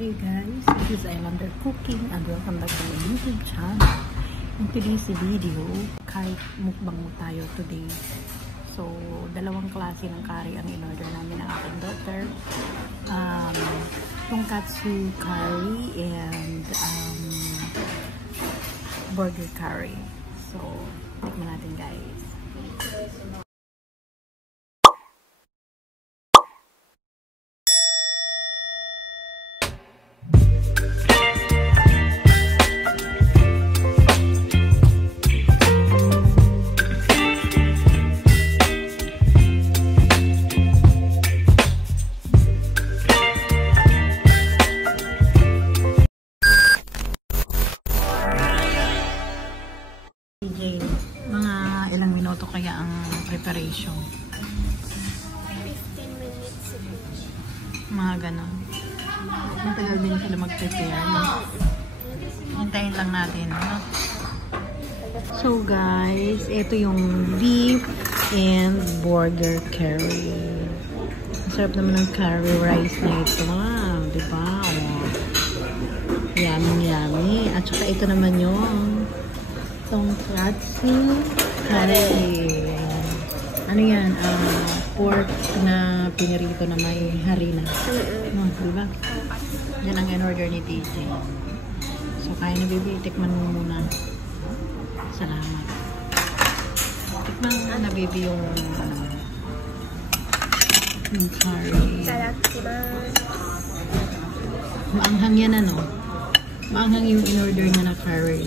Hey guys, this is Islander Cooking and welcome back to my YouTube channel. In today's video, kahit mukbang mo tayo today. So, dalawang klase ng curry ang in-order namin ng aking daughter. Tonkatsu curry and burger curry. So, tikman natin guys. Mga ilang minuto kaya ang preparation? 15 minutes. Mga ganon. Matagal din sila mag-prepare. No? Hintayin lang natin. No? So guys, ito yung beef and burger curry. Masarap naman ng curry rice na ito. Diba? Oh. Yummy, yummy. At saka ito naman yung tonkatsu curry. Ano yan? Pork na pinirito na may harina. No, diba? Yan ang in-order ni TJ. So, kaya na baby. Tikman mo muna. Salamat. Tikman mo na baby yung yung curry. Maanghang yan ano? Maanghang yung in-order niya na curry.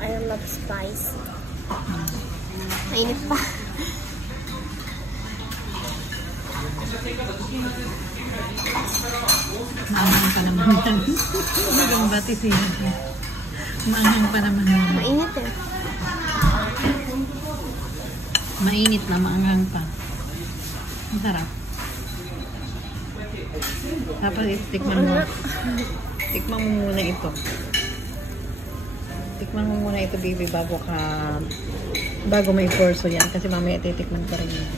I love spice. Mainit pa. Maanghang pa naman yan. Magang batis eh. Maanghang pa naman yan. Mainit eh. Mainit na, maanghang pa. Ang sarap. Tapos tikman mo. Tikman mo muna ito. Tikman mo muna ito baby bago may porso yan kasi mamaya titikman ka rin yan.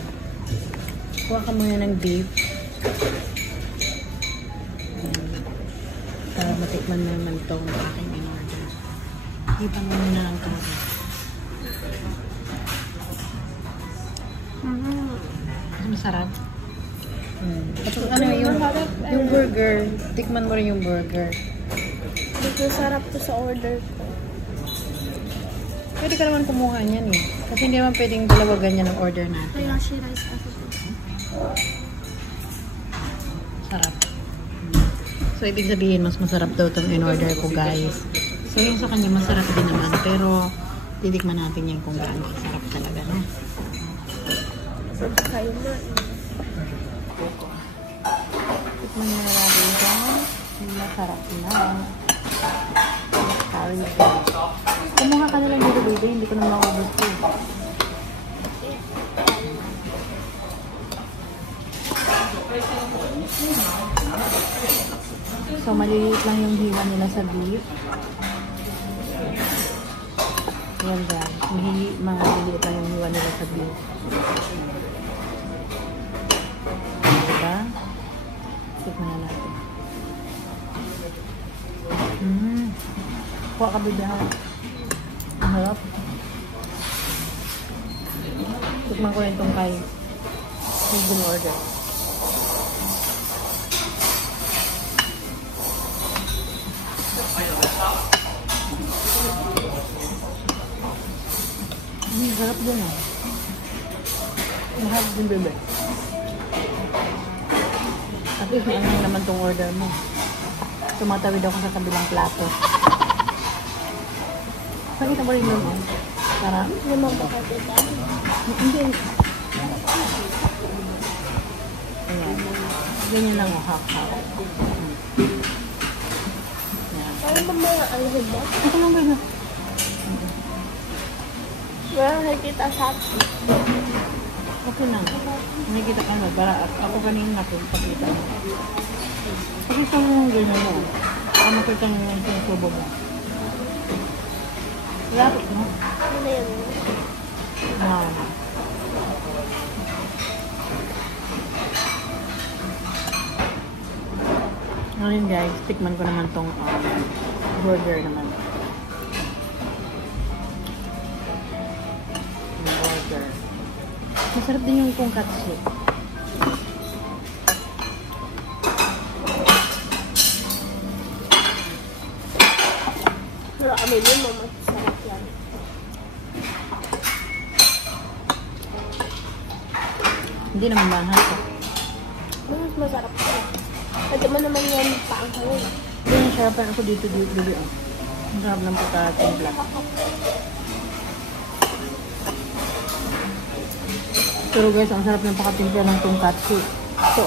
Kuha ka muna ng beef para matikman mo naman ito ang aking in-order. Hipan mo muna ng curry. Masarap. Tapos ano yung burger, tikman mo rin yung burger. Dito sarap to sa order ko. Pwede ka naman kumuha niyan eh. Kasi hindi naman pwedeng dalawa ganyan ang order natin. Hayashi rice ako po. Sarap. So, ibig sabihin, mas masarap daw itong in-order ko, guys. So, yung sa kanya, masarap din naman. Pero, titikman natin yan kung gaano sarap talaga, no? Kayo na. Tikman mo na natin ito. Masarap na. Curry rice. Kumuha ka nalang dito, baby. Hindi ko na maubos ko. So, maliliit lang yung hiwa nila sa beef. Ayan guys. Mga maliliit lang yung hiwa nila sa beef. Diba? Tikman na natin. Kuha ka bida. Ang harap. Tikman ko rin itong kay yung order. Ang harap din ah. Ang harap din bebe. At least may anong naman itong order mo. Tumatawid ako sa kabilang plato. Pakita mo rin mo. Para Limang bakatita. hindi. Ayan. Ganyan lang o hak-hak. Ano ba mga alahid ba? Ito lang ba yun? Wala nakikita sa atin. Okay lang. Nakikita ka mo. Para ako kanina pakita mo. Pakita mo yung ganyan mo. Para makita mo yung sinusubo mo. Lapit mo. Ano yun? Ngayon guys, tikman ko naman tong burger naman. Burger. Masarap din yung tonkatsu. Wala kami yun, mama. Sarap yan. Hindi naman mahal ko. Mas masarap ko. Pwede mo naman yan paanghangin. Hindi, nasarapan ako dito. Ang sarap ng pagkatimpla. Pero guys, ang sarap ng pagkatimpla ng tonkatsu. Ito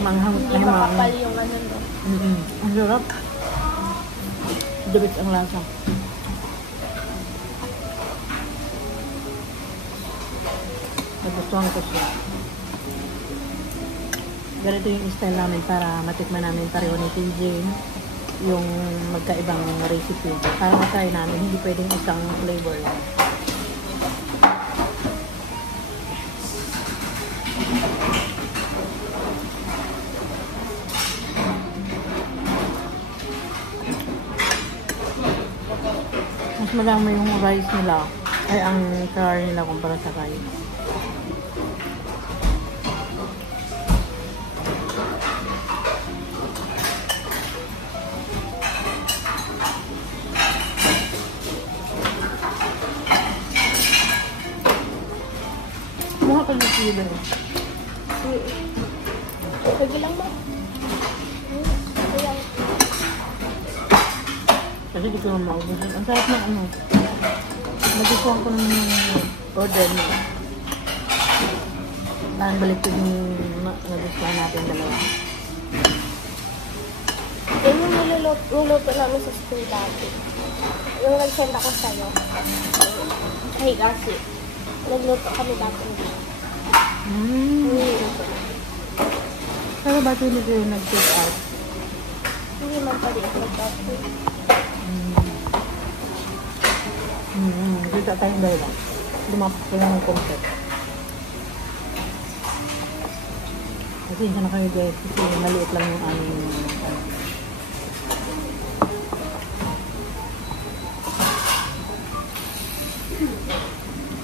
manghang. Hindi makapal yung ano no. Ang sarap. Debit ang lasa. Nagustuhan ko siya. Ganito yung style namin para matikman namin pareho ni TJ yung magkaibang recipe. Para matry namin, hindi pwedeng isang flavor lang. Mas madami yung rice nila ay ang curry nila kumpara sa rice. Mukha ka ng sila eh. Pwede lang ba? Pwede lang. Kasi di ko naman maubusin. Ang sarap ng ano. Nagustuhan ko ng order niya. Parang balik ko yung nagustuhan natin dalawa. Yan yung niluluto namin sa school dati. Yung nag-send ako sa'yo. Ay, kasi. Nagluto kami dati. Niluluto na. Pero ba't hindi ko yung nag-take out? Hindi man pa rin nag-luto. Dito tayong dalawa. Lumapit ko lang yung concept. Kasi hindi na kayo guys. Kasi maliit lang yung aming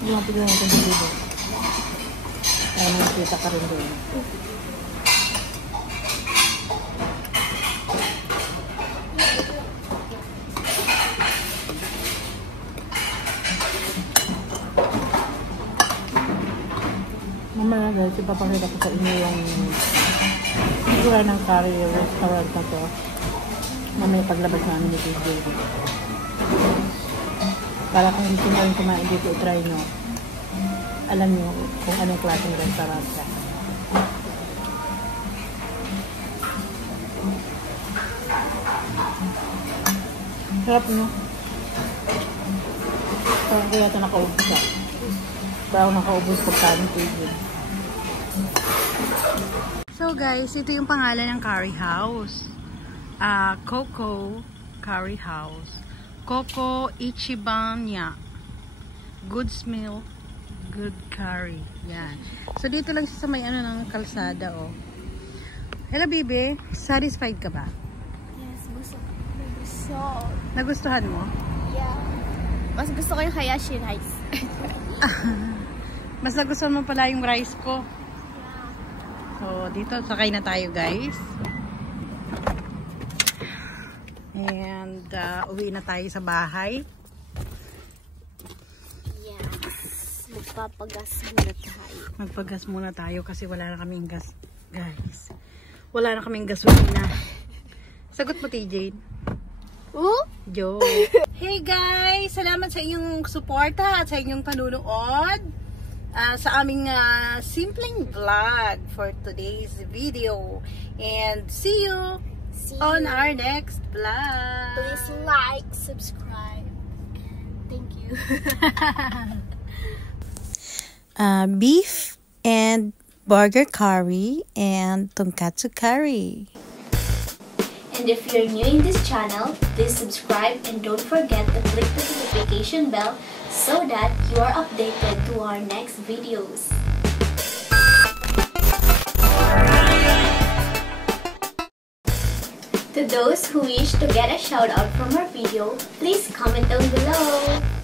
lumapit lang natin dito. Kaya makikita ka rin doon. Mamaya guys, ipapakita ko sa inyo yung figura ng curry restaurant na to. Mamaya paglabas namin dito yung baby. Para kung gusto nyo rin kumain dito, i-try nyo. Alam nyo kung anong klaseng restaurant siya. Sarap nyo. Parang kaya ito nakaubos siya. Parang nakaubos pagkain ko yun. So guys, ito yung pangalan ng curry house. Coco Curry House. Coco Ichibanya. Good smell, good curry. Yan. So dito lang siya sa may ano ng kalsada oh. Hello baby, satisfied ka ba? Yes, gusto. Nagustuhan mo? Yeah. Mas gusto ko yung hayashi rice. Mas nagustuhan mo pala yung rice ko. So, dito, sakay na tayo guys. And, uwi na tayo sa bahay. Yes. Magpapagas muna tayo. Magpagas muna tayo kasi wala na kaming gas. Guys, wala na kaming gasolina. Sagot mo, TJ. Joke. Hey guys! Salamat sa inyong suporta at sa inyong panunood. Sa aming simpleng vlog for today's video. And see you on our next vlog. Please like, subscribe, and thank you. Beef and burger curry and tonkatsu curry. And if you're new in this channel, please subscribe and don't forget to click the notification bell so that you are updated to our next videos. To those who wish to get a shout out from our video, please comment down below.